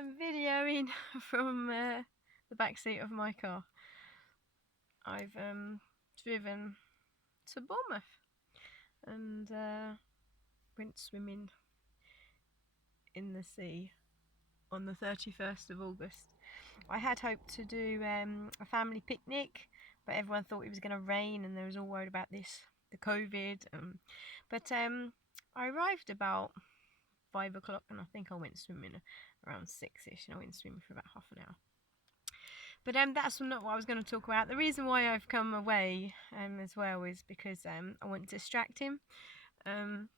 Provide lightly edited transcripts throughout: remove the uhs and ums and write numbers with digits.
I'm videoing from the back seat of my car. I've driven to Bournemouth and went swimming in the sea on the 31st of August. I had hoped to do a family picnic, but everyone thought it was going to rain and they was all worried about the COVID. But I arrived about 5 o'clock and I think I went swimming around 6ish, and I went swimming for about half an hour. But that's not what I was going to talk about. The reason why I've come away as well is because I want to distract him. I'm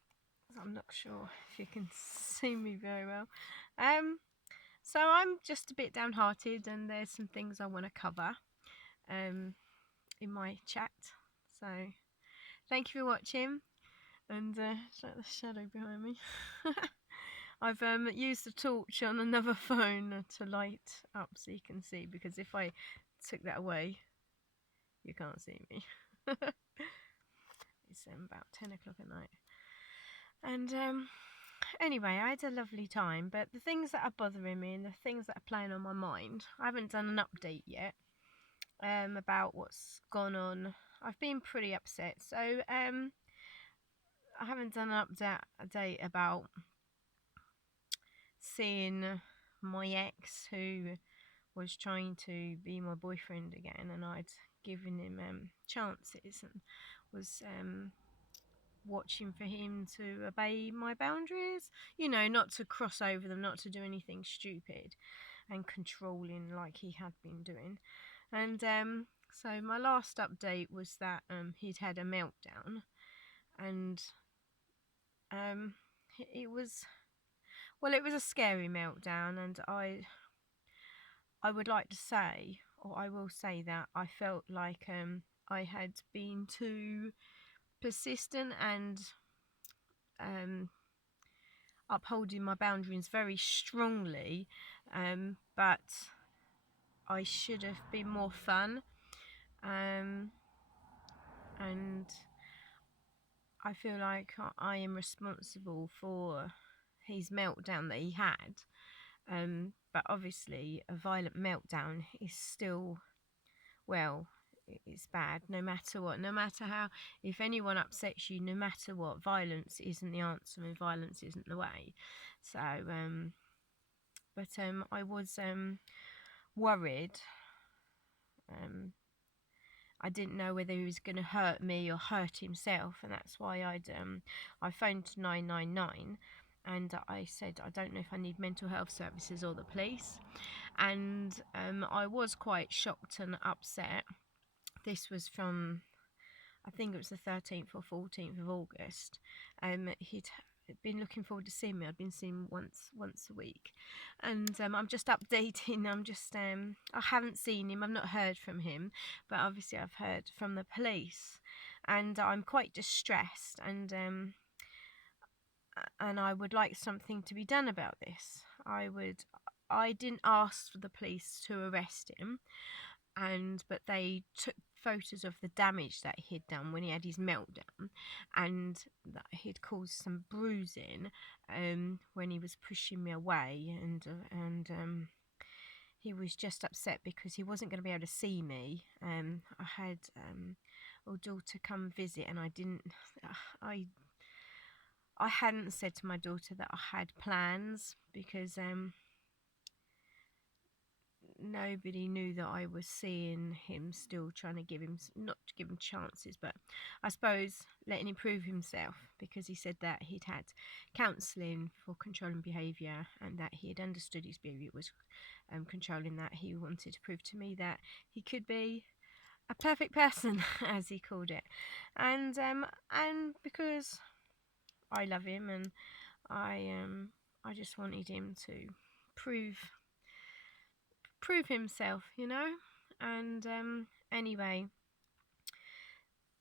not sure if you can see me very well. So I'm just a bit downhearted, and there's some things I want to cover in my chat. So thank you for watching, and check the shadow behind me. I've used a torch on another phone to light up so you can see, because if I took that away, you can't see me. It's about 10 o'clock at night. And anyway, I had a lovely time, but the things that are bothering me and the things that are playing on my mind, I haven't done an update yet about what's gone on. I've been pretty upset, so I haven't done an update about seeing my ex, who was trying to be my boyfriend again, and I'd given him chances and was watching for him to obey my boundaries, not to cross over them, not to do anything stupid and controlling like he had been doing. And so my last update was that he'd had a meltdown, and it was a scary meltdown, and I would like to say, or I will say, that I felt like I had been too persistent and upholding my boundaries very strongly, but I should have been more fun, and I feel like I am responsible for his meltdown that he had. But obviously a violent meltdown is still, well, it's bad no matter what, no matter how, if anyone upsets you, no matter what, violence isn't the answer and violence isn't the way. So but I was worried. I didn't know whether he was going to hurt me or hurt himself, and that's why I phoned 999 and I said I don't know if I need mental health services or the police. And I was quite shocked and upset. This was from, I think it was the 13th or 14th of August. He'd been looking forward to seeing me. I'd been seeing him once a week, and I'm just updating. I haven't seen him. I've not heard from him, but obviously I've heard from the police, and I'm quite distressed. And I would like something to be done about this. I didn't ask for the police to arrest him, but they took photos of the damage that he'd done when he had his meltdown, and that he'd caused some bruising when he was pushing me away, and he was just upset because he wasn't going to be able to see me. I had a daughter come visit, and I hadn't said to my daughter that I had plans, because nobody knew that I was seeing him, still trying to not to give him chances, but I suppose letting him prove himself, because he said that he'd had counselling for controlling behaviour, and that he had understood his behaviour was controlling, that he wanted to prove to me that he could be a perfect person, as he called it. And because I love him, and I just wanted him to prove himself, And anyway,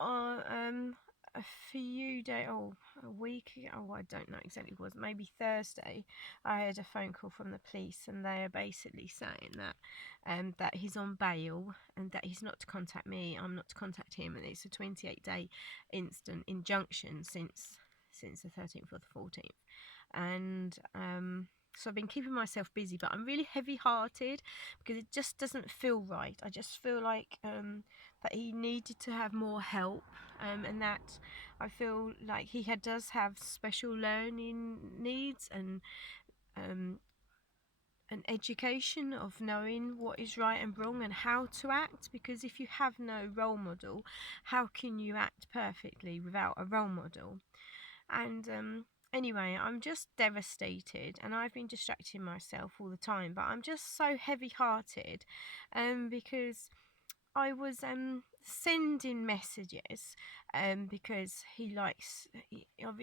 a few days, a week ago, I don't know exactly what it was, maybe Thursday, I had a phone call from the police, and they are basically saying that that he's on bail, and that he's not to contact me, I'm not to contact him, and it's a 28-day instant injunction since the 13th or the 14th. And So I've been keeping myself busy, but I'm really heavy-hearted because it just doesn't feel right. I just feel like that he needed to have more help, and that I feel like he does have special learning needs and um, an education of knowing what is right and wrong and how to act, because if you have no role model, how can you act perfectly without a role model? And anyway, I'm just devastated, and I've been distracting myself all the time, but I'm just so heavy-hearted because I was sending messages because he likes,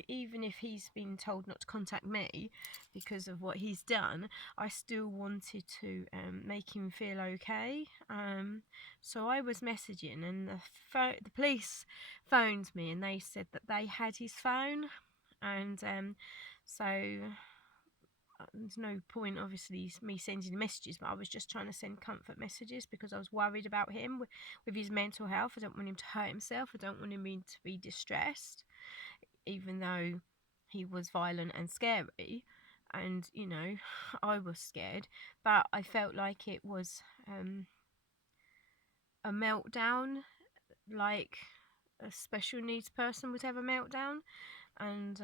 even if he's been told not to contact me because of what he's done, I still wanted to make him feel okay. So I was messaging, and the police phoned me, and they said that they had his phone, and so there's no point obviously me sending messages, but I was just trying to send comfort messages because I was worried about him with his mental health. I don't want him to hurt himself. I don't want him to be distressed, even though he was violent and scary, and I was scared, but I felt like it was a meltdown, like a special needs person would have a meltdown. And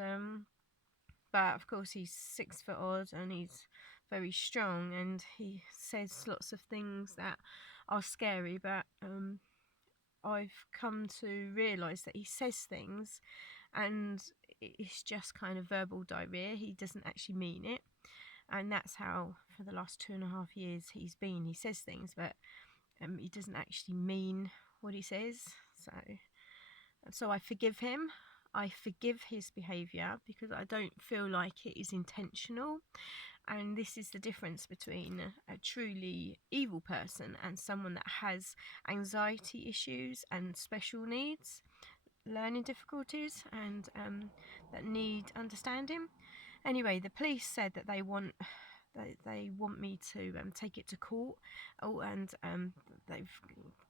but of course he's 6 foot odd and he's very strong, and he says lots of things that are scary, but I've come to realise that he says things and it's just kind of verbal diarrhea. He doesn't actually mean it, and that's how for the last 2.5 years he's been. He says things, but he doesn't actually mean what he says. So I forgive him. I forgive his behaviour because I don't feel like it is intentional. And this is the difference between a truly evil person and someone that has anxiety issues and special needs, learning difficulties, and that need understanding. Anyway, the police said that they want me to take it to court. And they've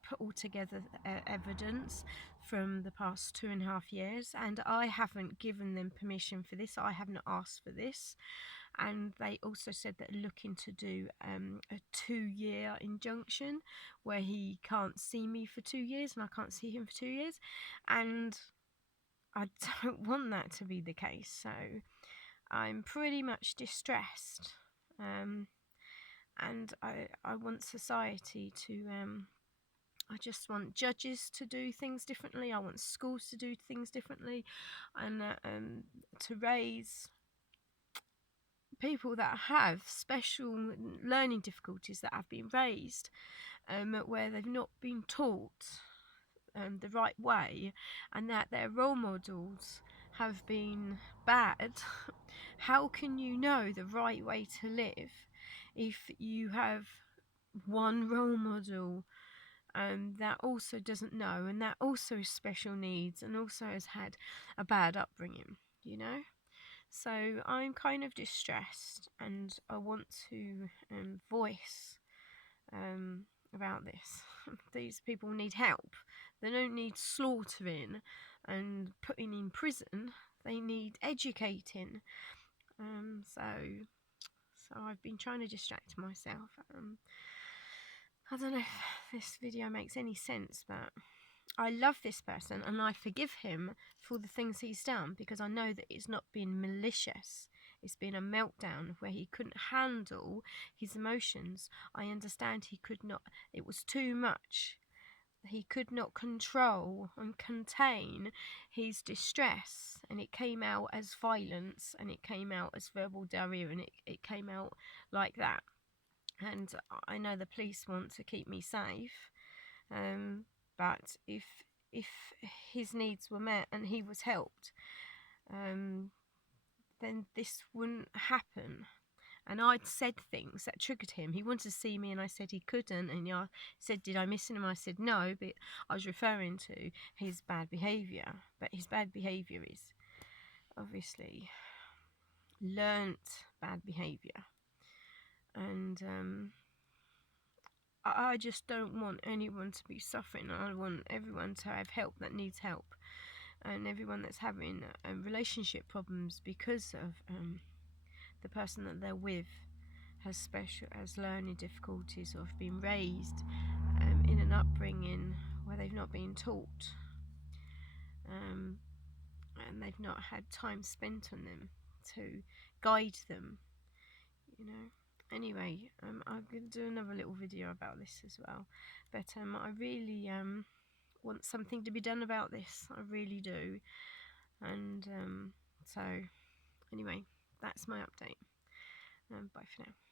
put all together evidence from the past 2.5 years, and I haven't given them permission for this. I haven't asked for this. And they also said that looking to do a 2-year injunction where he can't see me for 2 years and I can't see him for 2 years, and I don't want that to be the case. So I'm pretty much distressed, and I want society to I just want judges to do things differently. I want schools to do things differently, and to raise people that have special learning difficulties that have been raised where they've not been taught the right way, and that their role models have been bad. How can you know the right way to live if you have one role model that also doesn't know, and that also has special needs and also has had a bad upbringing, So I'm kind of distressed, and I want to voice about this. These people need help. They don't need slaughtering and putting in prison. They need educating. So I've been trying to distract myself. I don't know if this video makes any sense, but I love this person and I forgive him for the things he's done, because I know that it's not been malicious. It's been a meltdown where he couldn't handle his emotions. I understand he could not, it was too much. He could not control and contain his distress, and it came out as violence, and it came out as verbal diarrhea, and it came out like that. And I know the police want to keep me safe, but if his needs were met and he was helped, then this wouldn't happen. And I'd said things that triggered him. He wanted to see me and I said he couldn't, and I said, did I miss him? I said no, but I was referring to his bad behaviour. But his bad behaviour is obviously learnt bad behaviour, and I just don't want anyone to be suffering. I want everyone to have help that needs help, and everyone that's having relationship problems because of the person that they're with has learning difficulties, or have been raised in an upbringing where they've not been taught, and they've not had time spent on them to guide them, you know. Anyway, I'm going to do another little video about this as well, but I really want something to be done about this. I really do. And so anyway, that's my update. Bye for now.